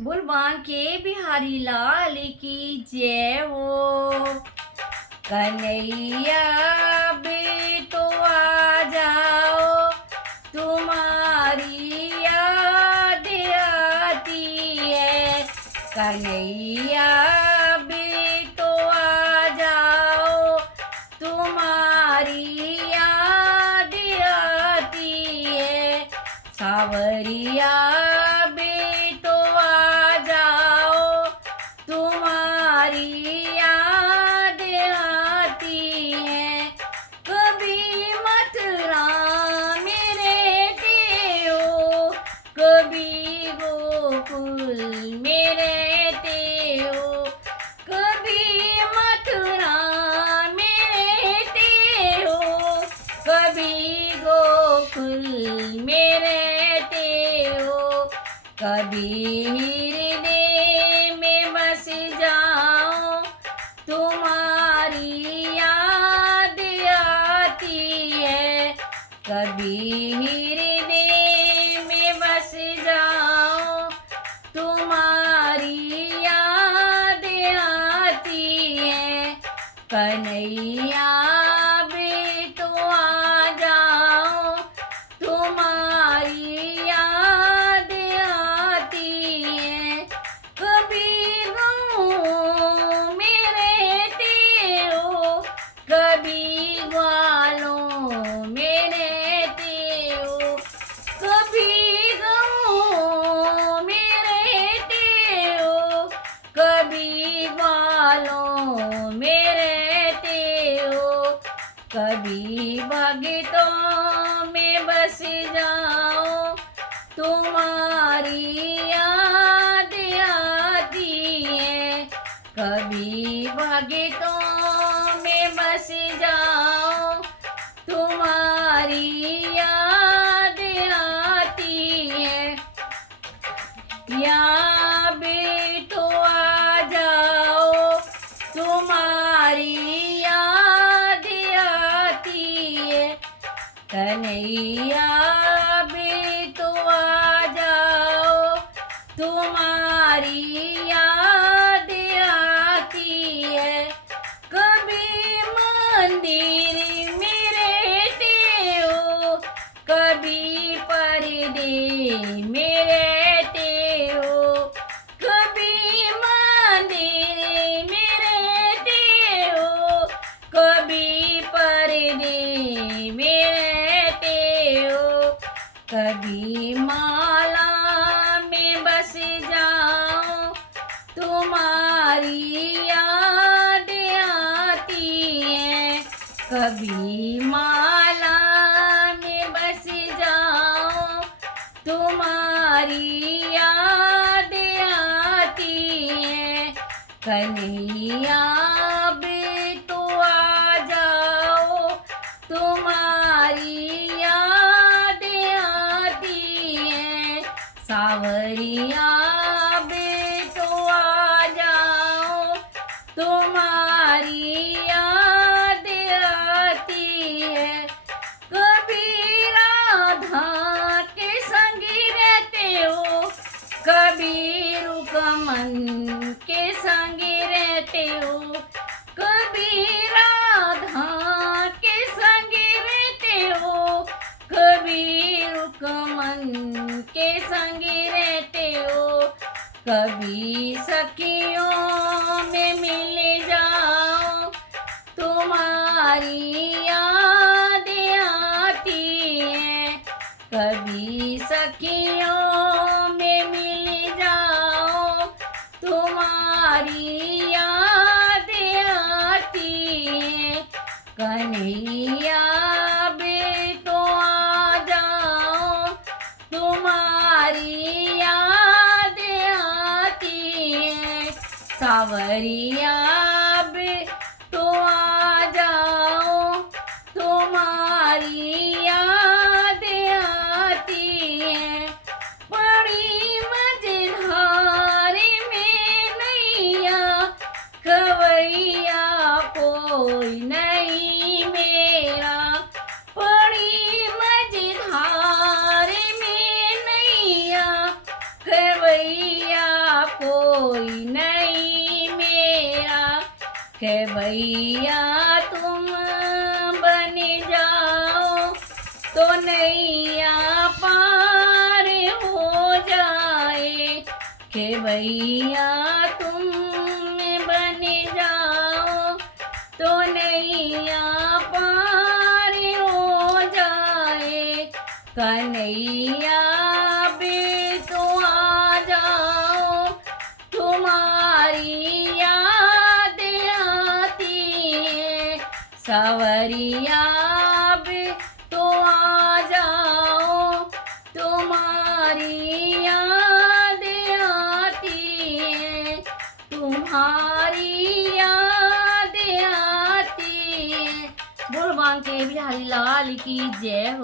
बोल बांके बिहारी लाल की जय हो। कन्हैया बेटो आ जाओ, तुम्हारी याद आती है। कन्हैया बेटो आ जाओ, तुम्हारी याद आती है। सावरिया बेटो आ जाओ, तुम्हारी याद आती है। कभी मथुरा में रहते हो, कभी गोकुल में रहते हो। कभी मथुरा में रहते हो, कभी गोकुल में रहते हो। कभी हृदय में बस जाओ, तुम्हारी याद आती है। कभी हृदय में बस जाओ, तुम्हारी याद आती है। कन्हैया बेटो आ जाओ, तुम्हारी याद आती है। कभी गाँव में रहते हो, कभी ग्वालों में रहते हो। कभी गाँव में रहते हो, कभी ग्वालों में रहते हो। कभी भगतों में बस जाओ, तुम्हारी याद आती है। कभी भगतों में बस जाओ, तुम्हारी याद आती है। या बेटो आ जाओ, तुम्हारी याद आती है। कन्हैया बेटो आ जाओ, तुम्हारी याद आती है। कभी मंदिर में रहते हो, कभी पर्दे में रहते हो। कभी मंदिर में रहते हो, कभी पर्दे में रहते हो। कभी माला में बस जाओ, तुम्हारी याद आती है। कभी माला में बस जाओ, तुम्हारी याद आती है। कन्हैया बेटो आ जाओ, तुम्हारी याद आती है। सावरिया बेटो आ जाओ, तुम्हारी याद आती है। कभी राधा के संग रहते हो, कभी रुकमन के संग रहते हो। कभी राधा के संग रहते हो, कभी रुकमन के संग रहते हो। कभी सखियों में मिल जाओ, तुम्हारी याद आती है। कभी सखियों में मिल जाओ, तुम्हारी याद आती है। कन्हैया बेटो आ जाओ, तुम्हारी याद आती है। सावरिया बेटो आ जाओ, तुम्हारी याद आती है। बड़ी मझधार में नैया, खवैया कोई नहीं मेरा। बड़ी मझधार में नैया, खवैया कोई नहीं मेरा, के भैया तुम बन जाओ तो नैया पार हो जाए, के भैया तुम बन जाओ तो नैया पार हो जाए। कन्हैया भी तो आ जाओ, तुम्हारी याद आती है। सवरिया भी तो आ जाओ, तुम्हारी याद आती है, तुम्हारी याद आती है। बोल बांके बिहारी लाल की जय हो।